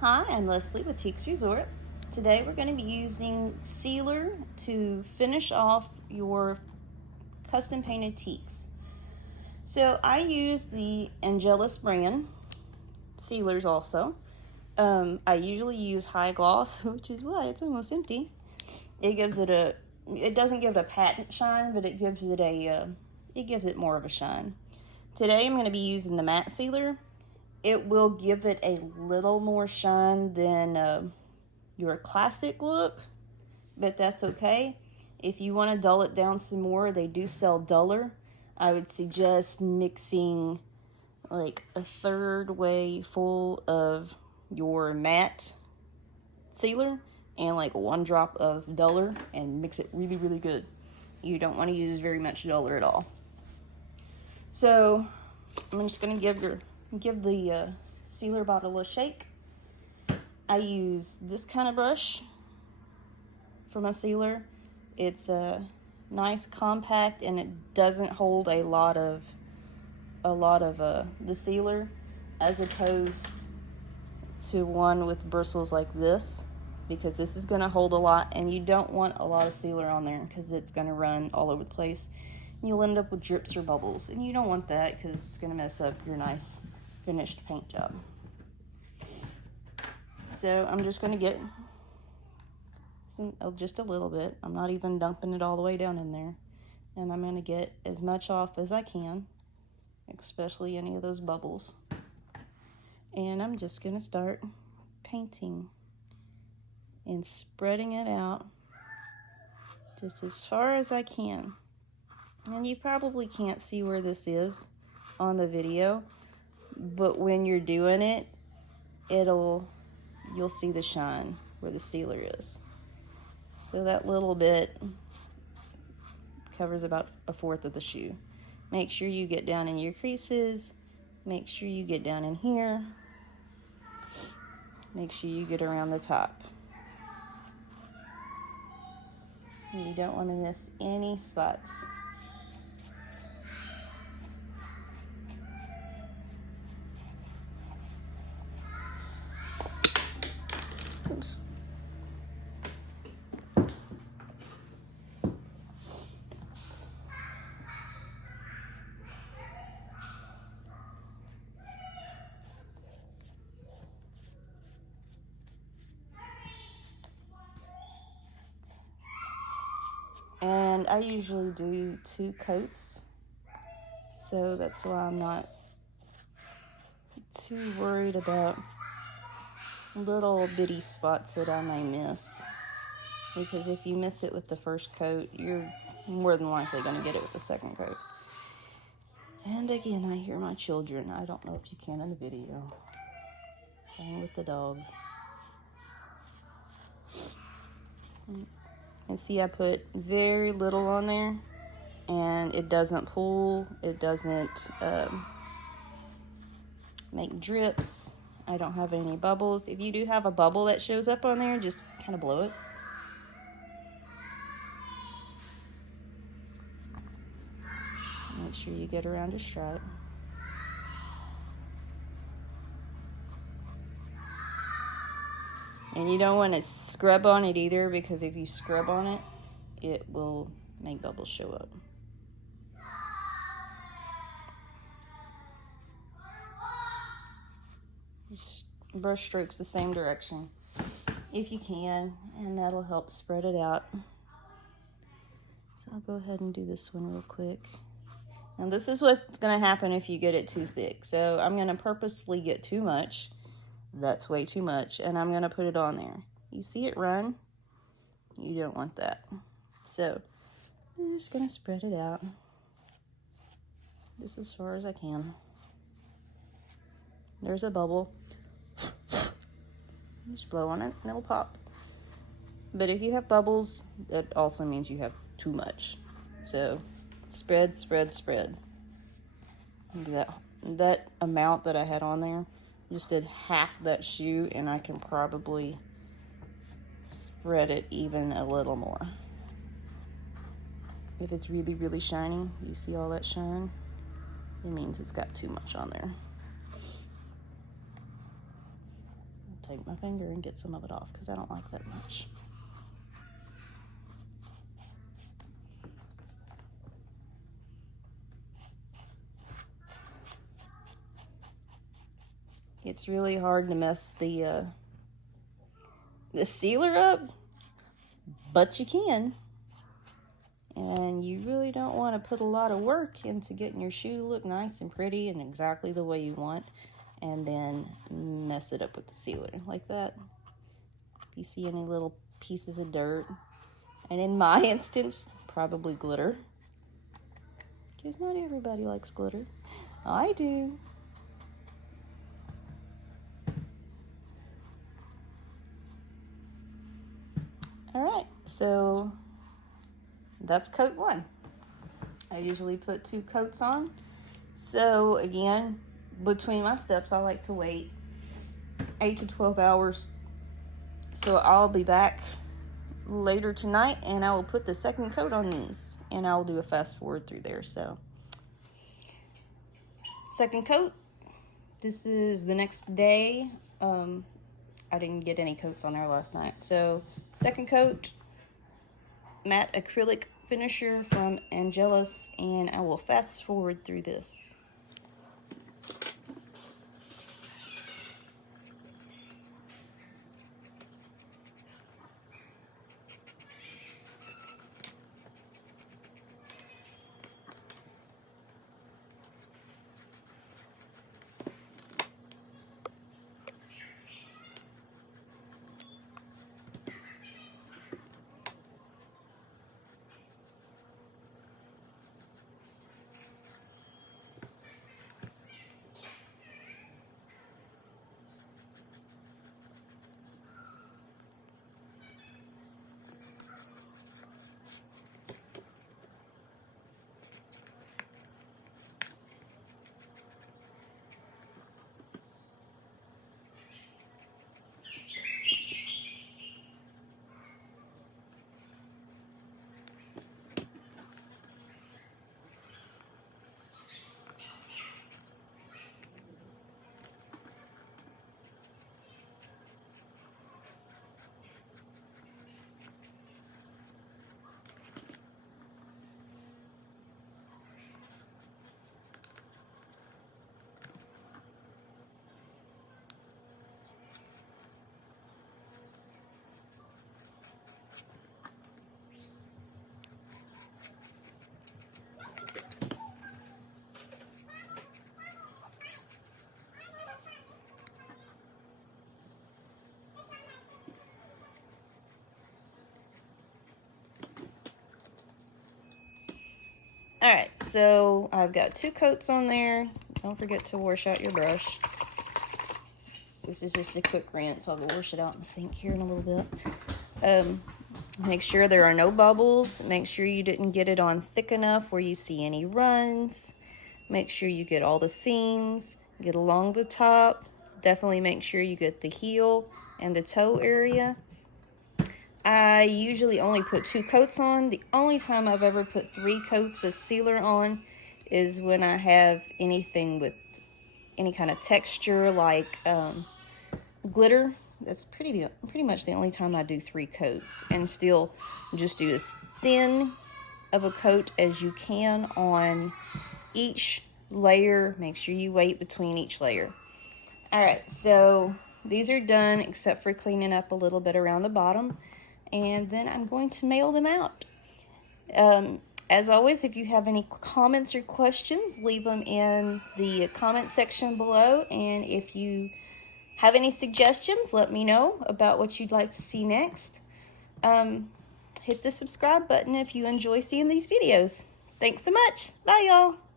Hi, I'm Leslie with Tieks Resort. Today we're going to be using sealer to finish off your custom painted teaks. So I use the Angelus brand sealers also. I usually use high gloss, which is why it's almost empty. It doesn't give it a patent shine, but it gives it more of a shine. Today I'm going to be using the matte sealer. It will give it a little more shine than your classic look, but that's okay. If you want to dull it down some more, they do sell duller. I would suggest mixing like a third way full of your matte sealer and like 1 drop of duller and mix it really, really good. You don't want to use very much duller at all. So I'm just going to give the sealer bottle a shake. I use this kind of brush for my sealer. It's nice, compact, and it doesn't hold a lot of the sealer, as opposed to one with bristles like this, because this is going to hold a lot, and you don't want a lot of sealer on there because it's going to run all over the place. You'll end up with drips or bubbles, and you don't want that because it's going to mess up your nice finished paint job. So I'm just going to get just a little bit. I'm not even dumping it all the way down in there. And I'm going to get as much off as I can, especially any of those bubbles. And I'm just going to start painting and spreading it out just as far as I can. And you probably can't see where this is on the video, but when you're doing it, you'll see the shine where the sealer is. So that little bit covers about 1/4 of the shoe. Make sure you get down in your creases. Make sure you get down in here. Make sure you get around the top. You don't want to miss any spots. Oops. And I usually do 2 coats, so that's why I'm not too worried about little bitty spots that I may miss, because if you miss it with the first coat, you're more than likely going to get it with the second coat. And again, I hear my children. I don't know if you can in the video. Playing with the dog. And see, I put very little on there, and it doesn't pull. It doesn't make drips. I don't have any bubbles. If you do have a bubble that shows up on there, just kind of blow it. Make sure you get around your stripe. And you don't want to scrub on it either, because if you scrub on it, it will make bubbles show up. Just brush strokes the same direction if you can, and that'll help spread it out. So I'll go ahead and do this one real quick. Now this is what's going to happen if you get it too thick. So I'm going to purposely get too much. That's way too much, and I'm going to put it on there. You see it run? You don't want that. So I'm just going to spread it out just as far as I can. There's a bubble. Just blow on it and it'll pop. But if you have bubbles, that also means you have too much. So spread, spread, spread. That amount that I had on there, just did half that shoe, and I can probably spread it even a little more. If it's really, really shiny, you see all that shine? It means it's got too much on there. take my finger and get some of it off because I don't like that much. It's really hard to mess the sealer up, but you can. And you really don't want to put a lot of work into getting your shoe to look nice and pretty and exactly the way you want, and then mess it up with the sealer like that. If you see any little pieces of dirt, and in my instance, probably glitter, because not everybody likes glitter. I do. Alright, so that's coat 1. I usually put 2 coats on. So again, between my steps, I like to wait 8 to 12 hours. So I'll be back later tonight and I will put the second coat on these, and I'll do a fast forward through there. So second coat, this is the next day. I didn't get any coats on there last night. So second coat, matte acrylic finisher from Angelus, and I will fast forward through this. Alright, so I've got 2 coats on there. Don't forget to wash out your brush. This is just a quick rinse. I'll go wash it out in the sink here in a little bit. Make sure there are no bubbles. Make sure you didn't get it on thick enough where you see any runs. Make sure you get all the seams. Get along the top. Definitely make sure you get the heel and the toe area. I usually only put 2 coats on. The only time I've ever put 3 coats of sealer on is when I have anything with any kind of texture like glitter. That's pretty much the only time I do 3 coats, and still just do as thin of a coat as you can on each layer. Make sure you wait between each layer. Alright, so these are done except for cleaning up a little bit around the bottom. And then I'm going to mail them out. As always, if you have any comments or questions, leave them in the comment section below. And if you have any suggestions, let me know about what you'd like to see next. Hit the subscribe button if you enjoy seeing these videos. Thanks so much. Bye, y'all.